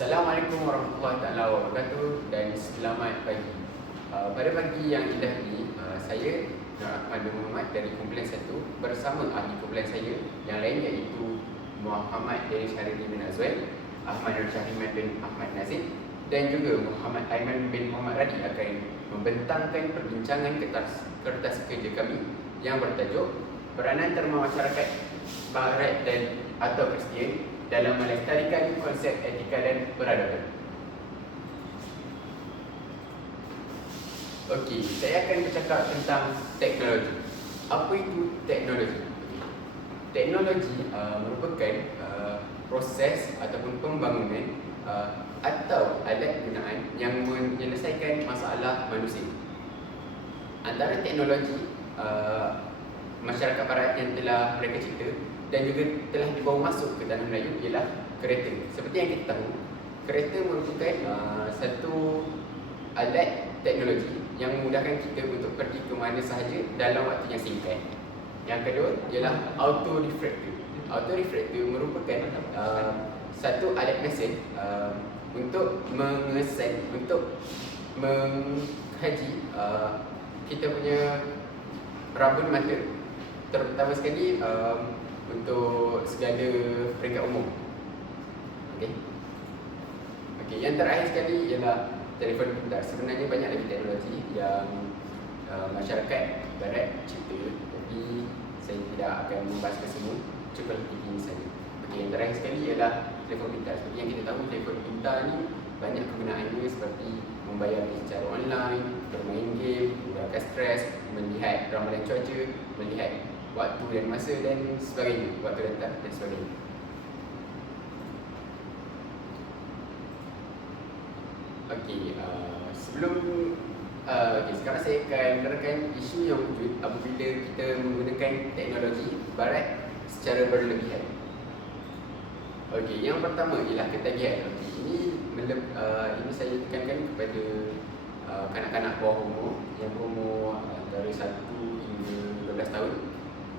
Assalamualaikum warahmatullahi wabarakatuh dan selamat pagi. Pada pagi yang indah ini, saya Nur Ahmad bin Muhammad dari kumpulan 1 bersama ahli kumpulan saya yang lain iaitu Muhammad dari Syaridi bin Azwel, Ahmad Nur Syahiman bin Ahmad Nazid dan juga Muhammad Aiman bin Muhammad Radi akan membentangkan perbincangan kertas kerja kami yang bertajuk Peranan Terma Masyarakat Barat dan atau Kristian dalam melestarikan konsep etika dan peradaban. Okey, saya akan bercakap tentang teknologi. Apa itu teknologi? Teknologi merupakan proses ataupun pembangunan atau alat gunaan yang menyelesaikan masalah manusia. Antara teknologi masyarakat barat yang telah mereka cipta dan juga telah dibawa masuk ke tanah Melayu ialah kereta. Seperti yang kita tahu, kereta merupakan satu alat teknologi yang memudahkan kita untuk pergi ke mana sahaja dalam waktu yang singkat. Yang kedua ialah auto refractor. Auto refractor merupakan satu alat mesin untuk mengesan, untuk mengkaji kita punya rabun mata, terutama sekali untuk segala peringkat umum. Okey, yang terakhir sekali ialah telefon pintar. Sebenarnya banyak lagi teknologi yang masyarakat barat cipta, tapi saya tidak akan membahaskan semua, cukup ini saja. Okey, yang terakhir sekali ialah telefon pintar. Seperti yang kita tahu, telefon pintar ni banyak kegunaannya seperti membayar secara online, bermain game, mengurangkan stres, melihat ramalan cuaca, melihat waktu dan masa dan sebagainya, waktu dan sebagainya. Okey, sekarang saya akan menerangkan isu yang wujud apabila kita menggunakan teknologi barat secara berlebihan. Okey, yang pertama ialah ketagihan. Okey, ini saya tekankan kepada kanak-kanak bawah umur yang berumur antara 1 hingga 12 tahun,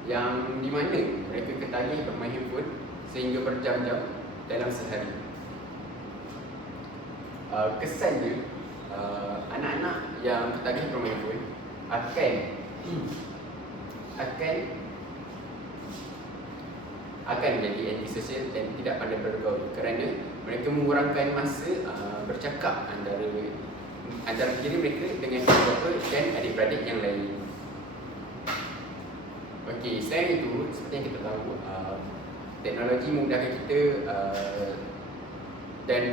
yang di mana mereka ketagih bermain handphone sehingga berjam-jam dalam sehari. Kesannya anak-anak yang ketagih bermain handphone akan menjadi antisosial dan tidak pandai bergaul kerana mereka mengurangkan masa bercakap antara diri mereka dengan ibu bapa dan adik-beradik yang lain. Okey, selain itu, seperti yang kita tahu, teknologi memudahkan kita dan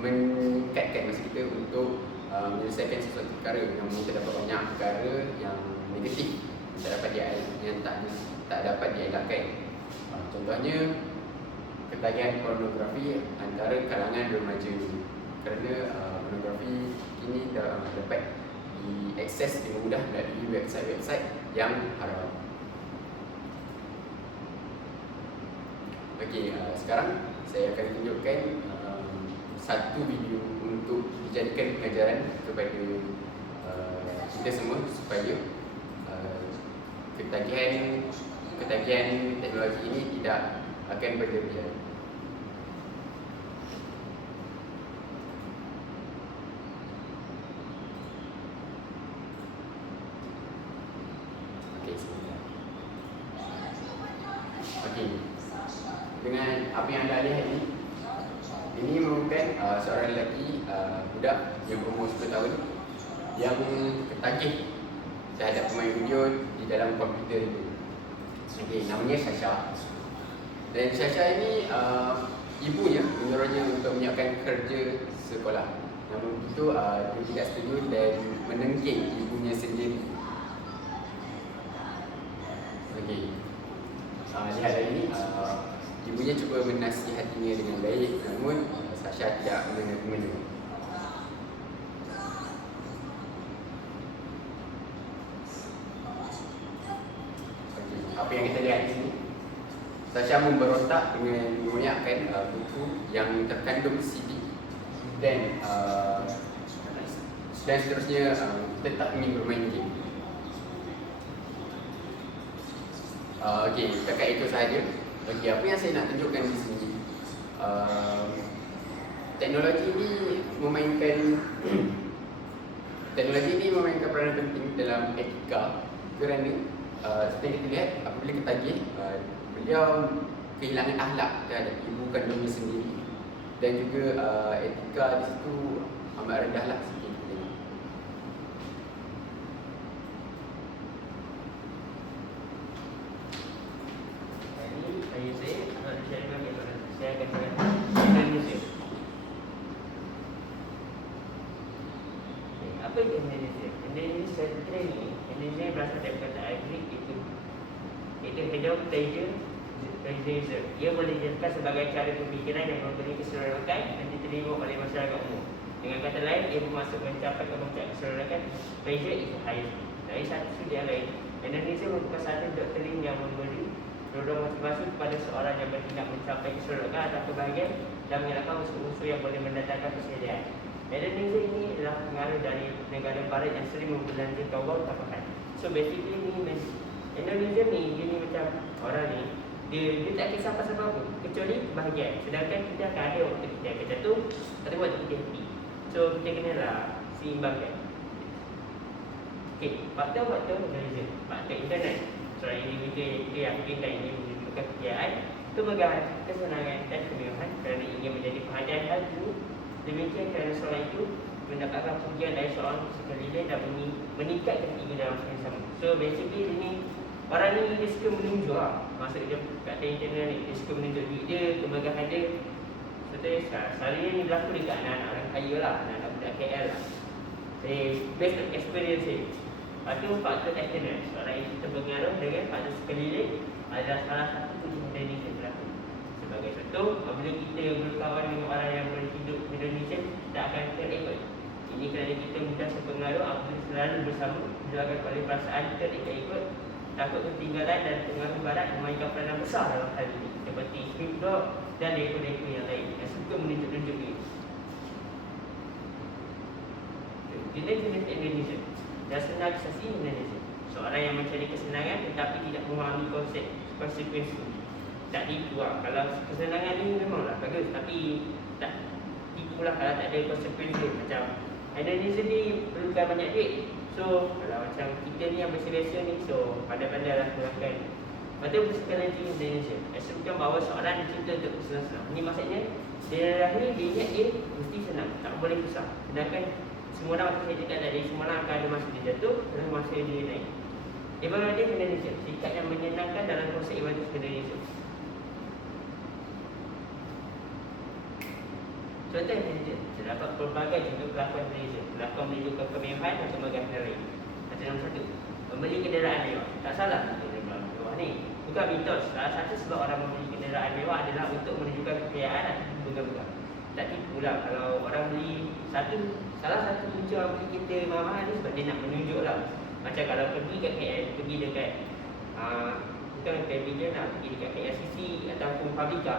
meningkatkan masa kita untuk menyelesaikan sesuatu perkara. Namun terdapat banyak perkara yang negatif yang tak dapat dielakkan. Contohnya ketagihan pornografi antara kalangan remaja, kerana pornografi kini dapat diakses dengan mudah melalui website-website yang haram. Okey, sekarang saya akan tunjukkan satu video untuk dijadikan pengajaran kepada kita semua supaya ketagihan teknologi ini tidak akan berlebihan. Okey, sebentar. Okey, dengan apa yang anda lihat ini merupakan seorang lelaki budak yang berumur 10 tahun yang ketagih terhadap pemain video di dalam komputer itu. Okey, namanya Syasha. Dan Syasha ini ibunya menyuruhnya untuk menyiapkan kerja sekolah. Namun itu dia tidak setuju dan menengking ibunya sendiri. Okey, lihat ini, ibunya cuba menasihatinya dengan baik, namun Syasha tidak menerima. Apa yang kita lihat di sini, Syasha memberontak dengan mengoyakkan buku yang terkandung CD dan seterusnya tetap ingin bermain game. Okey, setakat itu sahaja. Okey, apa yang saya nak tunjukkan di sini, teknologi ini memainkan teknologi ini memainkan peranan penting dalam etika kerana seperti yang kita lihat apabila ketagih beliau kehilangan akhlak terhadap ibu kandungnya sendiri dan juga etika di situ amat rendahlah sikit. Saya akan Indonesia. Apa itu Indonesia? Indonesia kira ni, Indonesia berasal daripada kata Greek itu hidup Teja. Ia boleh dijadikan sebagai cara pemikiran yang memberi keseluruhan dan diterima oleh masyarakat umum. Dengan kata lain, ia bermaksud mencapai kemuncak keseluruhan. Teja itu highest. Dari satu sudut yang lain, Indonesia merupakan satu doktrin yang memberi mendorong motivasi kepada seorang yang bertindak mencapai keseluruhan atau kebahagiaan dan mengelakkan unsur-unsur yang boleh mendatangkan kesediaan. Indonesia ini adalah pengaruh dari negara barat yang sering membelanjakan wang tapakan. So basically ni Indonesia ni dia ni macam orang ni dia tak kisah pasal apa kecuali kebahagiaan. Sedangkan kita akan ada waktu kita akan jatuh atau waktu kita happy. So kita kenalah seimbangkan. Okey, faktor-faktor Indonesia, faktor internet. Seorang individu yang yakinkan ingin menunjukkan kejayaan, kemegahan, kesenangan dan kemewahan kerana ingin menjadi perhatian hal itu. Demikian kerana seorang itu mendapatkan pujian dari seorang sekeliling dan meningkatkan ego dalam masa yang sama. So basically ini orang ni dia suka menunjuk lah. Maksud dia kata internet ni, dia suka menunjuk duit dia, kemegahan dia. Contohnya sehari ni berlaku dekat anak-anak orang kaya lah, anak-anak budak KL lah. Based on experience ni. Lepas tu faktor external, seorang itu terpengaruh dengan faktor sekeliling adalah salah satu pujian Indonesia berlaku. Sebagai contoh, apabila kita berkawan dengan orang yang berhidup di Indonesia, kita akan terikut. Ini kerana kita mudah terpengaruh apabila selalu bersama, dilakukan oleh perasaan terikut, takut ketinggalan dan pengaruh barat memainkan peranan besar dalam hal ini. Seperti Snoop Dogg dan dekor-dekor yang lain yang suka menunjuk-nunjuk ini. Jenis-jenis Indonesia. Rasionalisasi Indonesia. Seorang yang mencari kesenangan tetapi tidak memahami konsekuensi. Tak tipu lah. Kalau kesenangan ni memanglah bagus, tapi tak tipu lah kalau tak ada konsekuensi. Macam Indonesia ni perlukan banyak duit. So kalau macam kita ni yang biasa-biasa ni, so pandai-pandai lah gunakan. Lepas tu psikologi Indonesia. Asumkan bahawa seorang dicipta untuk senang-senang. Ini maksudnya dia lahir, dia ingat dia mesti senang, tak boleh susah. Sedangkan semua orang macam saya cakap tadi, semua orang akan ada masa dia jatuh dan masa dia naik. Ibarat dia Indonesia, sikap yang menyenangkan dalam proses ibadah Indonesia. Contoh Indonesia, terdapat pelbagai jenis kelakuan Indonesia. Kelakuan menunjukkan kemewahan dan kemegahan negara. Macam nombor satu, membeli kenderaan mewah. Tak salah kenderaan mewah ni. Bukan mitos. Salah satu sebab orang membeli kenderaan mewah adalah untuk menunjukkan kekayaan dan bergabung. Tak tipu lah kalau orang beli salah satu punca orang beli kereta mahal-mahal ni sebab dia nak menunjuk lah. Macam kalau pergi kat KL, pergi dekat bukan television lah, pergi dekat KLCC ataupun Fabrika,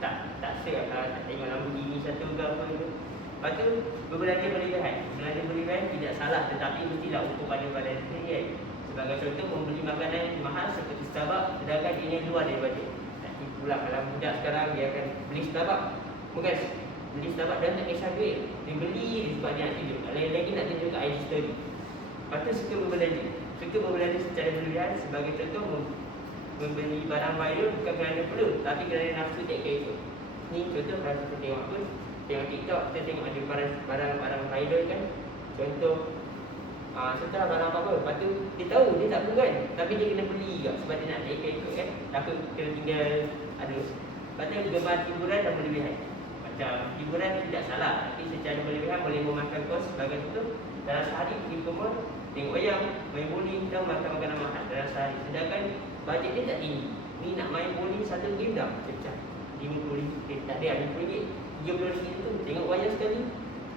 tak sure kalau tak tengok Lamborghini satu ke apa tu. Lepas tu berbelanja berlebihan tidak salah, tetapi mestilah ukur pada badan sendiri. Sebagai contoh, membeli makanan mahal seperti Starbucks sedangkan ini luar dari bajet. Tak tipu lah kalau budak sekarang dia akan beli Starbucks. Bukan beli Starbucks dan tak kisah duit. Dia beli sebab dia nak tunjuk. Lagi nak tunjuk kat IG story. Lepas tu suka berbelanja secara berlebihan. Sebagai contoh, membeli barang viral bukan kerana perlu, tapi kerana nafsu tak ikut. Ni contoh kalau kita tengok apa, tengok TikTok, kita tengok ada barang-barang viral kan. Contoh setelah barang apa-apa, lepas tu dia tahu dia tak perlu kan, tapi dia kena beli juga sebab dia nak ikut kan. Takut kena tinggal ada. Lepas tu gemar hiburan dan berlebihan. Macam hiburan tidak salah, tapi secara berlebihan boleh memakan kos. Sebagai contoh, dalam sehari pergi ke mall, tengok wayang, main bowling dan makan makanan mahal dalam sehari. Sedangkan bajet dia tak tinggi. Ni nak main bowling satu game dah macam RM50, tak ada RM50, RM30 tu. Tengok wayang sekali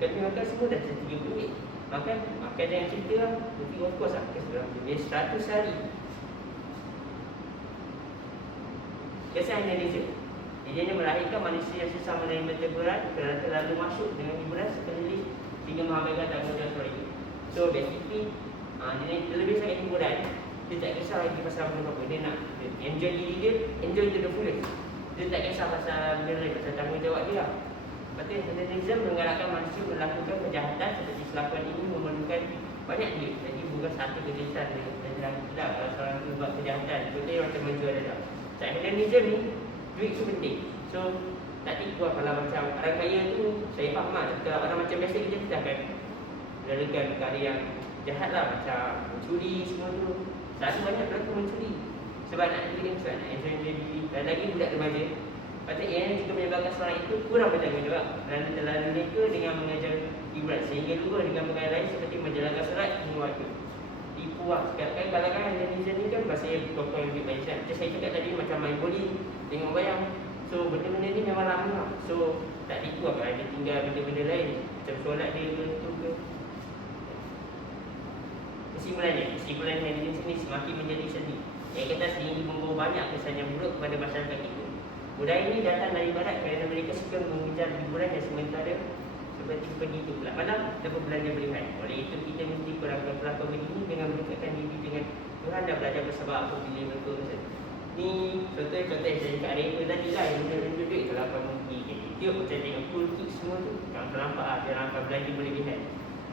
makan semua dah RM30. Makan jangan cerita lah, mesti of course lah dia 100 hari. Kisah Indonesia. Ianya melahirkan manusia yang susah menerima teguran kerana terlalu masuk dengan hiburan sekeliling sehingga mengabaikan tanggungjawab seorang itu. So basically, dia lebih sangat hiburan. Dia tak kisah lagi pasal apa-apa. Dia nak enjoy diri dia, enjoy to the fullest. Dia tak kisah pasal benda lain, pasal tanggungjawab dia lah. Berarti hedonism menggalakkan manusia melakukan kejahatan seperti selakuan ini memerlukan banyak duit. Jadi bukan satu kegiatan yang tidak. Kalau seorang tu buat kejahatan, contohnya macam menjual dadah. Sebab hedonism ni, duit tu penting. So, tak tipu kalau macam orang kaya tu, saya faham lah. Kalau orang macam biasa kita akan melakukan perkara yang jahat lah, macam mencuri semua tu. Selalu banyak pelaku mencuri sebab nak duit, sebab nak enjoy diri. Dan lagi budak remaja. Patutnya yang juga menyebabkan seorang itu kurang bertanggungjawab kerana terlalu neka dengan mengajar hiburan sehingga lupa dengan perkara lain seperti menjalankan solat hingga waktu. Tipu lah. Sekarang kalangan hedonism ni kan bahasa yang berkongkong yang lebih macam saya cakap tadi macam main bowling, tengok wayang. So benda-benda ni memang lama lah. So tak tipu lah kalau dia tinggal benda-benda lain macam solat dia ke tu ke. Kesimpulan hedonism ni semakin menjadi sedih. Yang kata sehingga membawa banyak kesan yang buruk kepada masyarakat kita. Budaya ini datang dari barat kerana mereka suka mengejar hiburan yang sementara seperti pergi ke gelap malam atau belanja berlebihan. Oleh itu kita mesti kurangkan pelakon begini dengan mendekatkan diri dengan Tuhan dan belajar bersabar apabila mereka bersama. Ni contoh-contoh yang saya cakap hari itu tadi lah yang benda-benda duit. Kalau kamu pergi ke YouTube macam tengok cool kids semua tu, kamu terlampak lah, dia nampak belanja berlebihan.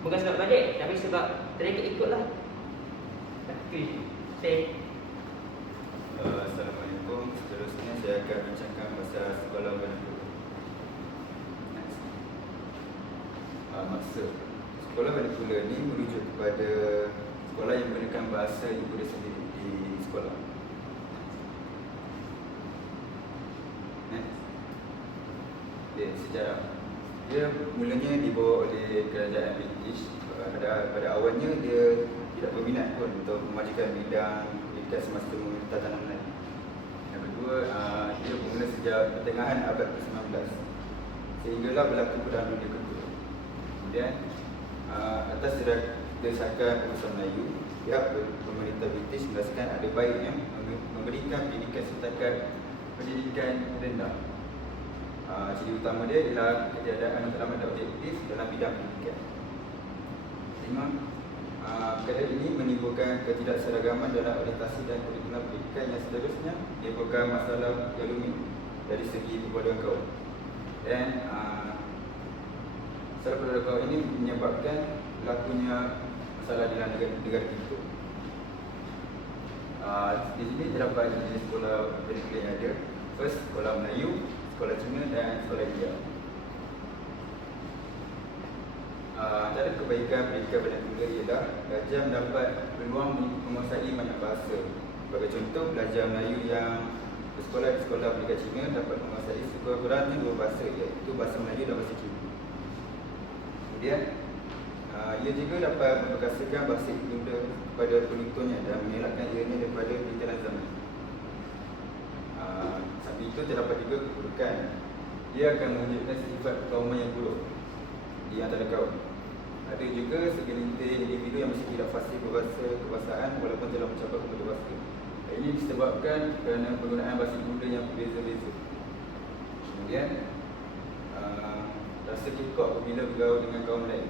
Bukan sebab balik, tapi sebab mereka ikutlah. Tapi saya Assalamualaikum. Seterusnya saya akan bincangkan pasal sekolah vernacular. Maksud sekolah vernacular ni merujuk kepada sekolah yang menggunakan bahasa ibu dia sendiri di sekolah. Sejarah dia mulanya dibawa oleh kerajaan British. Pada awalnya dia tidak berminat pun untuk memajukan bidang pendidikan semasa tatanan Melayu. Yang kedua, dia bermula sejak pertengahan abad ke-19 sehinggalah berlaku Perang Dunia Kedua. Kemudian atas desakan Urusan Melayu, pihak pemerintah British merasakan ada baiknya memberikan pendidikan setakat pendidikan rendah. Ciri utama dia ialah ketiadaan matlamat dan objektif dalam bidang pendidikan. 5. Perkara ini menimbulkan ketidakseragaman dalam orientasi dan kurikulum pendidikan yang seterusnya menimbulkan masalah yang rumit dari segi perpaduan kaum. Dan masalah perpaduan kaum ini menyebabkan berlakunya masalah dalam negara kita. Di sini terdapat jenis sekolah vernacular yang ada. First, sekolah Melayu, sekolah Cina dan sekolah India. Antara kebaikan pendidikan vernacular ialah pelajar mendapat peluang menguasai banyak bahasa. Sebagai contoh, pelajar Melayu yang bersekolah di sekolah pendidikan Cina dapat menguasai sekurang-kurangnya 2 bahasa, iaitu bahasa Melayu dan bahasa Cina. Kemudian, ia juga dapat memperkasakan bahasa ibunda kepada penontonnya dan mengelakkan ianya daripada pintaran zaman. Sambil itu terdapat juga keburukan. Ia akan menunjukkan sifat kauman yang buruk di antara kaum. Ada juga segelintir individu yang masih tidak fasih berbahasa kebahasaan walaupun telah mencapai kemajuan bahasa. Ini disebabkan kerana penggunaan bahasa ibunda yang berbeza-beza. Kemudian rasa kikok apabila bergaul dengan kaum lain.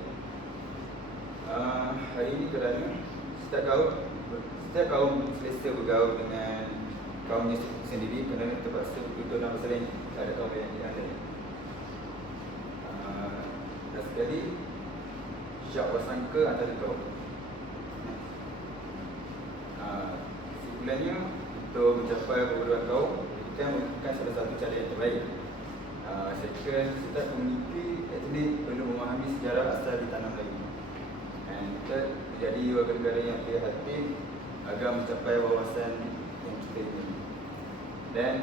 Hari ini kerana setiap kaum selesa bergaul dengan kaumnya sendiri kerana terpaksa bertutur dalam bahasa lain, ada kaum yang lain. Dan sekali syak wasangka antara kaum. Kesimpulannya, untuk mencapai perpaduan kaum, pendidikan merupakan salah satu cara yang terbaik. Second, setiap komuniti etnik perlu memahami sejarah asal di tanah Melayu. And third, menjadi warga negara yang prihatin agar mencapai wawasan yang kita ingini. Dan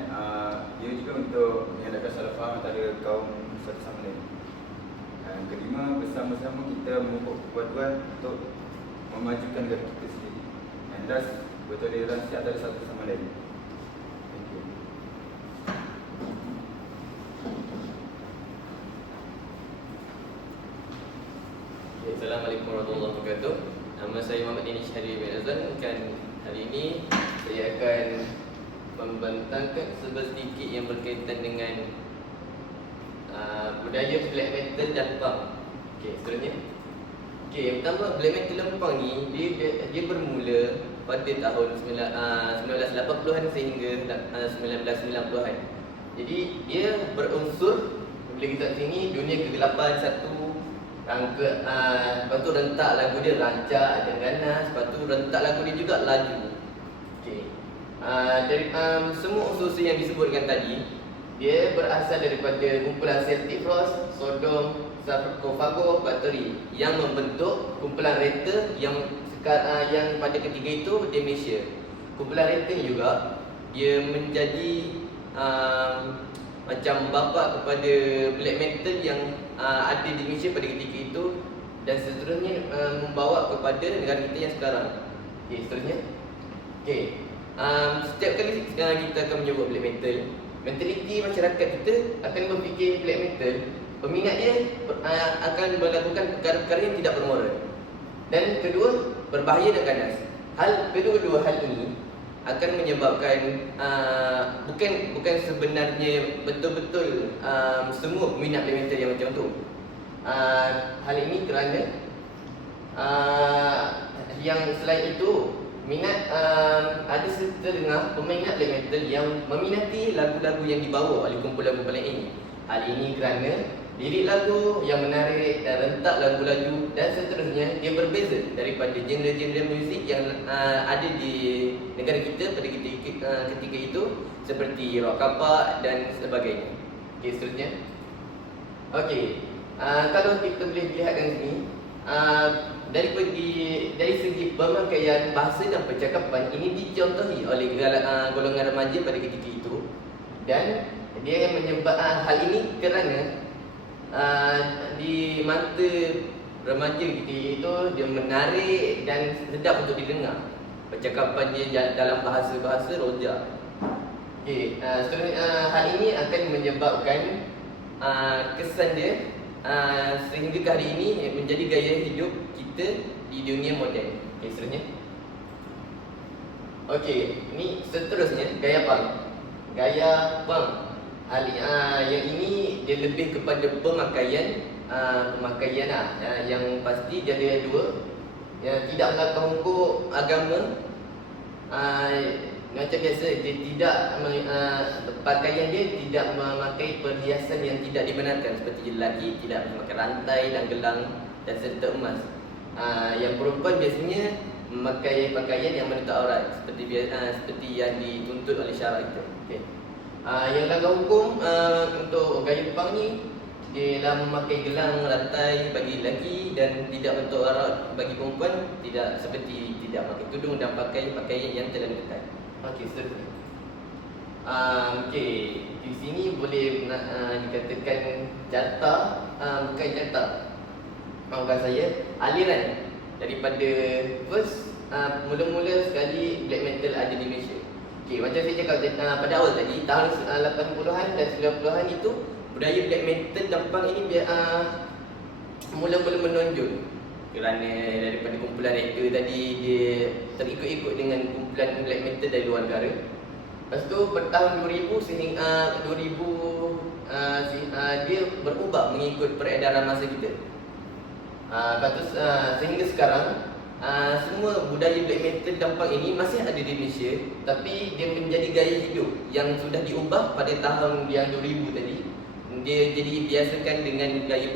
ia juga untuk mengelakkan salah faham antara kaum satu sama lain. Dan kelima, bersama-sama kita memupuk perpaduan untuk memajukan negara kita sendiri. And last, bertoleransi antara satu sama lain. Thank you. Assalamualaikum warahmatullahi wabarakatuh. Nama saya Muhammad Dini Syahri bin Azlan. Hari ini saya akan membentangkan sedikit yang berkaitan dengan budaya black metal dan punk. Okey, seterusnya. Okey, yang pertama, black metal dan punk ni dia bermula pada tahun 1980-an sehingga 1990-an. Jadi dia berunsur bila kita kat sini dunia kegelapan satu, lepas tu rentak lagu dia rancak dan ganas, lepas tu rentak lagu dia juga laju. Okey. Dari semua unsur yang disebutkan tadi, dia berasal daripada kumpulan Celtic Frost, sodium, sarkofago, bakteri yang membentuk kumpulan reaktor yang pada ketika itu dia Malaysia. Kumpulan reaktor ni juga dia menjadi macam bapa kepada black metal yang ada di Malaysia pada ketika itu, dan seterusnya membawa kepada negara kita yang sekarang. Okey, seterusnya. Okey. Setiap kali kita akan menyebut black metal, mentaliti masyarakat kita akan berfikir black metal, peminat dia akan melakukan perkara-perkara yang tidak bermoral. Dan kedua, berbahaya dan ganas. Kedua-dua hal ini akan menyebabkan bukan sebenarnya betul-betul semua peminat black metal yang macam tu. Hal ini kerana yang selain itu minat ada setengah peminat black metal yang meminati lagu-lagu yang dibawa oleh kumpulan-kumpulan ini. Hal ini kerana lirik lagu yang menarik dan rentak lagu-lagu dan seterusnya dia berbeza daripada genre-genre muzik yang ada di negara kita pada ketika itu, seperti rock kapak dan sebagainya. Okey, seterusnya. Okey, kalau kita boleh lihatkan sini, dari segi pemakaian bahasa dan percakapan ini dicontohi oleh golongan remaja pada ketika itu, dan dia menyebabkan hal ini kerana di mata remaja ketika itu dia menarik dan sedap untuk didengar. Percakapan dia dalam bahasa-bahasa rojak. Okey, hal ini akan menyebabkan kesan dia sehingga hari ini menjadi gaya hidup kita di dunia moden. Okey, seterusnya. Okey, ini seterusnya gaya punk. Gaya punk. Yang ini dia lebih kepada pemakaian yang pasti dia ada dua, yang tidak melanggar hukum agama. Macam biasa dia tidak pakaian dia tidak memakai perhiasan yang tidak dibenarkan, seperti lelaki tidak memakai rantai dan gelang dan serta emas. Yang perempuan biasanya memakai pakaian yang menutup aurat seperti yang dituntut oleh syarak itu. Okey. Yang langgar hukum untuk gaya punk ni, dia dah memakai gelang rantai bagi lelaki dan tidak menutup aurat bagi perempuan, seperti tidak pakai tudung dan pakai pakaian yang terlalu ketat. Okey, seterusnya. Okey, di sini boleh dikatakan carta, bukan carta, maafkan saya, aliran daripada first mula-mula sekali black metal ada di Malaysia. Okey, macam saya cakap pada awal tadi, tahun 80-an dan 90-an itu budaya black metal dan punk ini mula-mula menonjol kerana daripada kumpulan reaktor tadi dia terikut-ikut dengan kumpulan black metal dari luar negara. Lepas tu pada tahun 2000 sehingga 2000 dia berubah mengikut peredaran masa kita. Lepas tu sehingga sekarang semua budaya black metal dan punk ini masih ada di Malaysia, tapi dia menjadi gaya hidup yang sudah diubah pada tahun yang 2000 tadi. Dia jadi biasakan dengan gaya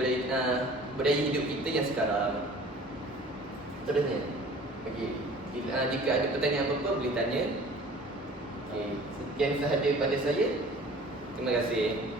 budaya hidup kita yang sekarang. Seterusnya. Okey. Jika ada pertanyaan apa-apa boleh tanya. Okey. Sekian sahaja pada saya. Terima kasih.